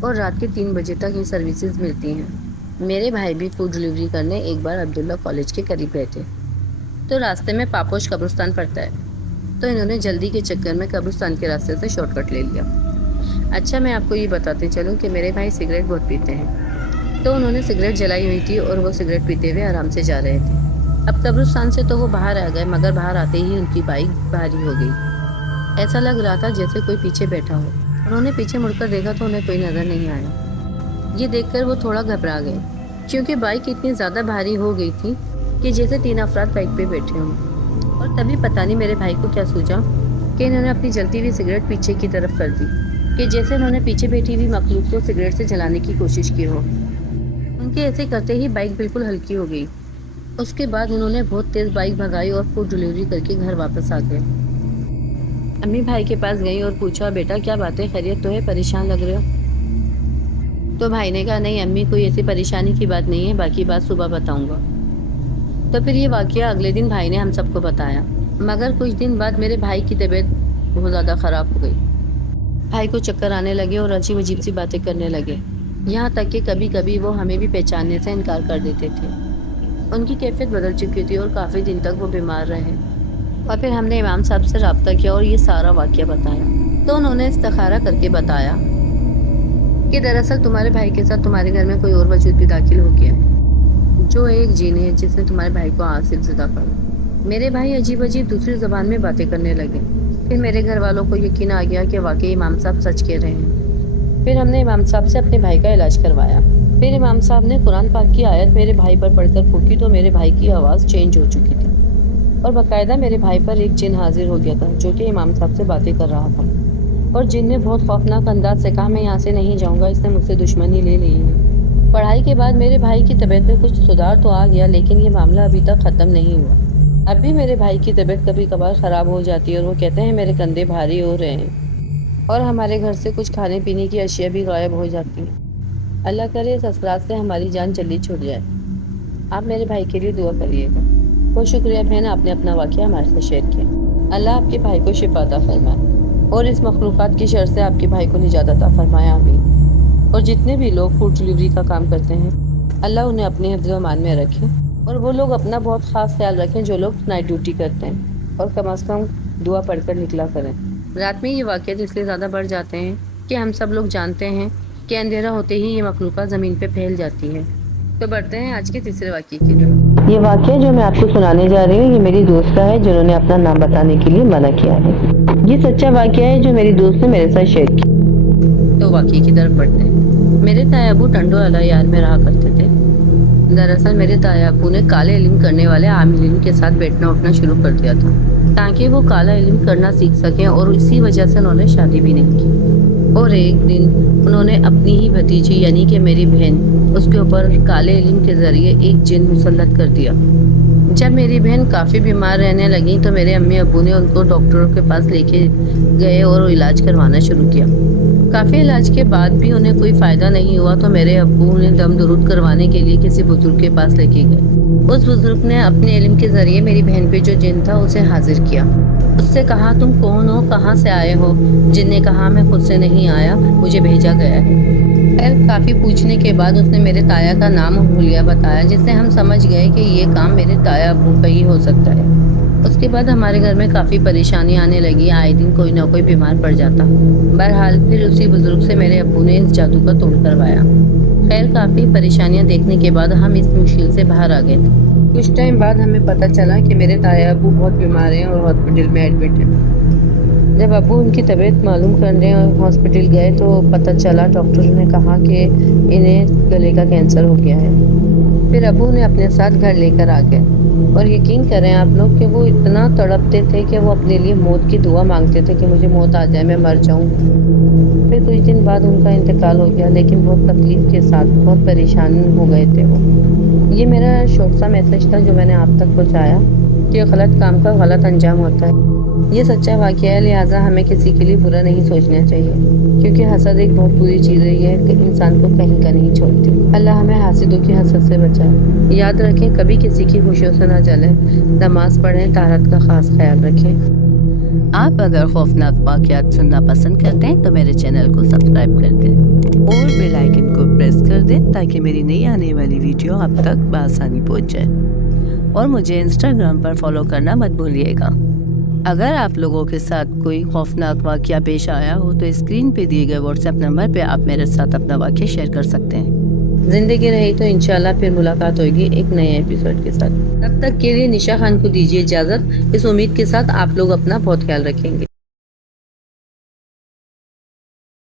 اور رات کے 3 بجے تک یہ سروسز ملتی ہیں۔ میرے بھائی بھی فوڈ ڈلیوری کرنے ایک بار عبداللہ کالج کے قریب گئے تھے تو راستے میں پاپوش قبرستان پڑتا ہے، تو انہوں نے جلدی کے چکر میں قبرستان کے راستے سے شارٹ کٹ لے لیا۔ اچھا، میں آپ کو یہ بتاتے چلوں کہ میرے بھائی سگریٹ بہت پیتے ہیں، تو انہوں نے سگریٹ جلائی ہوئی تھی اور وہ سگریٹ پیتے ہوئے آرام سے جا رہے تھے۔ اب قبرستان سے تو وہ باہر آ گئے، مگر باہر آتے ہی ان کی بائک بھاری ہو گئی۔ ایسا لگ رہا تھا جیسے کوئی پیچھے بیٹھا ہو۔ انہوں نے پیچھے مڑ کر دیکھا تو انہیں کوئی نظر نہیں آیا۔ یہ دیکھ کر وہ تھوڑا گھبرا گئے کیونکہ بائک اتنی زیادہ بھاری ہو گئی تھی کہ جیسے 3 افراد بائک پہ بیٹھے ہوں۔ اور تبھی پتہ نہیں میرے بھائی کو کیا سوچا کہ انہوں نے اپنی جلتی ہوئی سگریٹ پیچھے کی طرف کر دی کہ جیسے انہوں نے پیچھے بیٹھی ہوئی مخلوق کو سگریٹ سے جلانے کی کوشش کی ہو۔ ان کے ایسے کرتے ہی بائک بالکل ہلکی ہو گئی۔ اس کے بعد انہوں نے بہت تیز بائک بھگائی اور فوڈ ڈلیوری کر کے گھر واپس آ گئے۔ امی بھائی کے پاس گئی اور پوچھا، بیٹا کیا بات ہے، خیریت تو ہے، پریشان لگ رہے ہو؟ تو بھائی نے کہا، نہیں امی، کوئی ایسی پریشانی کی بات نہیں ہے، باقی بات صبح بتاؤں گا۔ تو پھر یہ واقعہ اگلے دن بھائی نے ہم سب کو بتایا، مگر کچھ دن بعد میرے بھائی کی طبیعت بہت زیادہ خراب ہو گئی۔ بھائی کو چکر آنے لگے اور عجیب عجیب سی باتیں کرنے لگے، یہاں تک کہ کبھی کبھی وہ ہمیں بھی پہچاننے سے انکار کر دیتے تھے۔ ان کی کیفیت بدل چکی تھی اور کافی دن تک وہ بیمار رہے۔ اور پھر ہم نے امام صاحب سے رابطہ کیا اور یہ سارا واقعہ بتایا، تو انہوں نے استخارہ کر کے بتایا کہ دراصل تمہارے بھائی کے ساتھ تمہارے گھر میں کوئی اور وجود بھی داخل ہو گیا ہے، جو ایک جن ہے جس نے تمہارے بھائی کو آصف زدہ کر۔ میرے بھائی عجیب عجیب دوسری زبان میں باتیں کرنے لگے۔ پھر میرے گھر والوں کو یقین آ گیا کہ واقعی امام صاحب سچ کہہ رہے ہیں۔ پھر ہم نے امام صاحب سے اپنے بھائی کا علاج کروایا۔ پھر امام صاحب نے قرآن پاک کی آیت میرے بھائی پر پڑھ کر پھونکی تو میرے بھائی کی آواز چینج ہو چکی تھی اور باقاعدہ میرے بھائی پر ایک جن حاضر ہو گیا تھا جو کہ امام صاحب سے باتیں کر رہا تھا، اور جن نے بہت خوفناک انداز سے کہا، میں یہاں سے نہیں جاؤں گا، اس نے مجھ سے دشمنی لے لی ہے۔ پڑھائی کے بعد میرے بھائی کی طبیعت میں کچھ سدھار تو آ گیا، لیکن یہ معاملہ ابھی تک ختم نہیں ہوا۔ اب بھی میرے بھائی کی طبیعت کبھی کبھار خراب ہو جاتی ہے اور وہ کہتے ہیں میرے کندھے بھاری ہو رہے ہیں، اور ہمارے گھر سے کچھ کھانے پینے کی اشیاء بھی غائب ہو جاتی ہیں۔ اللہ کرے اس اثرات سے ہماری جان جلدی چھوٹ جائے۔ آپ میرے بھائی کے لیے دعا کریے گا۔ بہت شکریہ بہن، آپ نے اپنا واقعہ ہمارے ساتھ شیئر کیا۔ اللہ آپ کے بھائی کو شفا عطا فرمائے اور اس مخلوقات کی شر سے آپ کے بھائی کو نجات عطا فرمائے، آمین۔ اور جتنے بھی لوگ فوڈ ڈلیوری کا کام کرتے ہیں، اللہ انہیں اپنے حفظ و امان میں رکھے، اور وہ لوگ اپنا بہت خاص خیال رکھیں جو لوگ نائٹ ڈیوٹی کرتے ہیں، اور کم از کم دعا پڑھ کر نکلا کریں۔ رات میں یہ واقعات اس لیے زیادہ بڑھ جاتے ہیں کہ ہم سب لوگ جانتے ہیں کہ اندھیرا ہوتے ہی یہ مخلوقات زمین پہ پھیل جاتی ہے۔ تو بڑھتے ہیں آج کے تیسرے واقعے کی طرف۔ یہ واقعہ جو میں آپ کو سنانے جا رہی ہوں یہ میری دوست کا ہے جنہوں نے اپنا نام بتانے کے لیے منع کیا ہے۔ یہ سچا واقعہ ہے جو میری دوست نے میرے ساتھ شیئر کیا۔ تو واقعے کی طرف بڑھتے ہیں۔ میرے تایا ابو ٹنڈو علیہ یار میں رہا کرتے تھے۔ دراصل میرے تایا ابو نے کالے علم کرنے والے عام علم کے ساتھ بیٹھنا اٹھنا شروع کر دیا تھا تاکہ وہ کالا علم کرنا سیکھ سکیں، اور اسی وجہ سے انہوں نے شادی بھی نہیں کی۔ اور ایک دن انہوں نے اپنی ہی بھتیجی یعنی کہ میری بہن، اس کے اوپر کالے علم کے ذریعے ایک جن مسلط کر دیا۔ جب میری بہن کافی بیمار رہنے لگی تو میرے امی ابو نے ان کو ڈاکٹروں کے پاس لے کے گئے اور علاج کروانا شروع کیا۔ کافی علاج کے بعد بھی انہیں کوئی فائدہ نہیں ہوا تو میرے ابو انہیں دم درود کروانے کے لیے کسی بزرگ کے پاس لے کے گئے۔ اس بزرگ نے اپنے علم کے ذریعے میری بہن پہ جو جن تھا اسے حاضر کیا۔ اس سے کہا، تم کون ہو، کہاں سے آئے ہو؟ جن نے کہا، میں خود سے نہیں آیا، مجھے بھیجا گیا ہے۔ خیر کافی پوچھنے کے بعد اس نے میرے تایا کا نام اور حلیہ بتایا، جس سے ہم سمجھ گئے کہ یہ کام میرے تایا ابو کا ہی ہو سکتا ہے۔ اس کے بعد ہمارے گھر میں کافی پریشانی آنے لگی، آئے دن کوئی نہ کوئی بیمار پڑ جاتا۔ بہرحال پھر اسی بزرگ سے میرے ابو نے اس جادو کا توڑ کروایا۔ خیر کافی پریشانیاں دیکھنے کے بعد ہم اس مشکل سے باہر آ گئے تھے۔ کچھ ٹائم بعد ہمیں پتہ چلا کہ میرے تایا ابو بہت بیمار ہیں اور ہاسپٹل میں ایڈمٹ ہیں۔ جب ابو ان کی طبیعت معلوم کرنے ہاسپٹل گئے تو پتہ چلا ڈاکٹر نے کہا کہ انہیں گلے کا کینسر ہو گیا ہے۔ پھر ابو انہیں اپنے ساتھ گھر لے کر آ گئے، اور یقین کریں آپ لوگ کہ وہ اتنا تڑپتے تھے کہ وہ اپنے لیے موت کی دعا مانگتے تھے کہ مجھے موت آ جائے، میں مر جاؤں۔ پھر کچھ دن بعد ان کا انتقال ہو گیا، لیکن بہت تکلیف کے ساتھ، بہت پریشان ہو گئے تھے وہ۔ یہ میرا شارٹ سا میسج تھا جو میں نے آپ تک پہنچایا کہ غلط کام کا غلط انجام ہوتا ہے۔ یہ سچا واقعہ ہے، لہٰذا ہمیں کسی کے لیے برا نہیں سوچنا چاہیے، کیونکہ حسد ایک بہت بری چیز ہے، یہ انسان کو کہیں کا نہیں چھوڑتی۔ اللہ ہمیں حاسدوں کی حسد سے بچائے۔ یاد رکھیں کبھی کسی کی خوشیوں سے نہ جلیں، نماز پڑھیں، طہارت کا خاص خیال رکھیں۔ آپ اگر خوفناک واقعات سننا پسند کرتے ہیں تو میرے چینل کو سبسکرائب کر دیں اور بیل آئیکن کو پریس کر دیں تاکہ میری نئی آنے والی ویڈیو آپ تک بآسانی پہنچ جائے، اور مجھے انسٹاگرام پر فالو کرنا مت بھولیے گا۔ اگر آپ لوگوں کے ساتھ کوئی خوفناک واقعہ پیش آیا ہو تو اسکرین پہ دیے گئے واٹس ایپ نمبر پہ آپ میرے ساتھ اپنا واقعہ شیئر کر سکتے ہیں۔ زندگی رہی تو انشاءاللہ پھر ملاقات ہوگی ایک نئے ایپیسوڈ کے ساتھ۔ تب تک کے لیے نشا خان کو دیجیے اجازت، اس امید کے ساتھ آپ لوگ اپنا بہت خیال رکھیں گے۔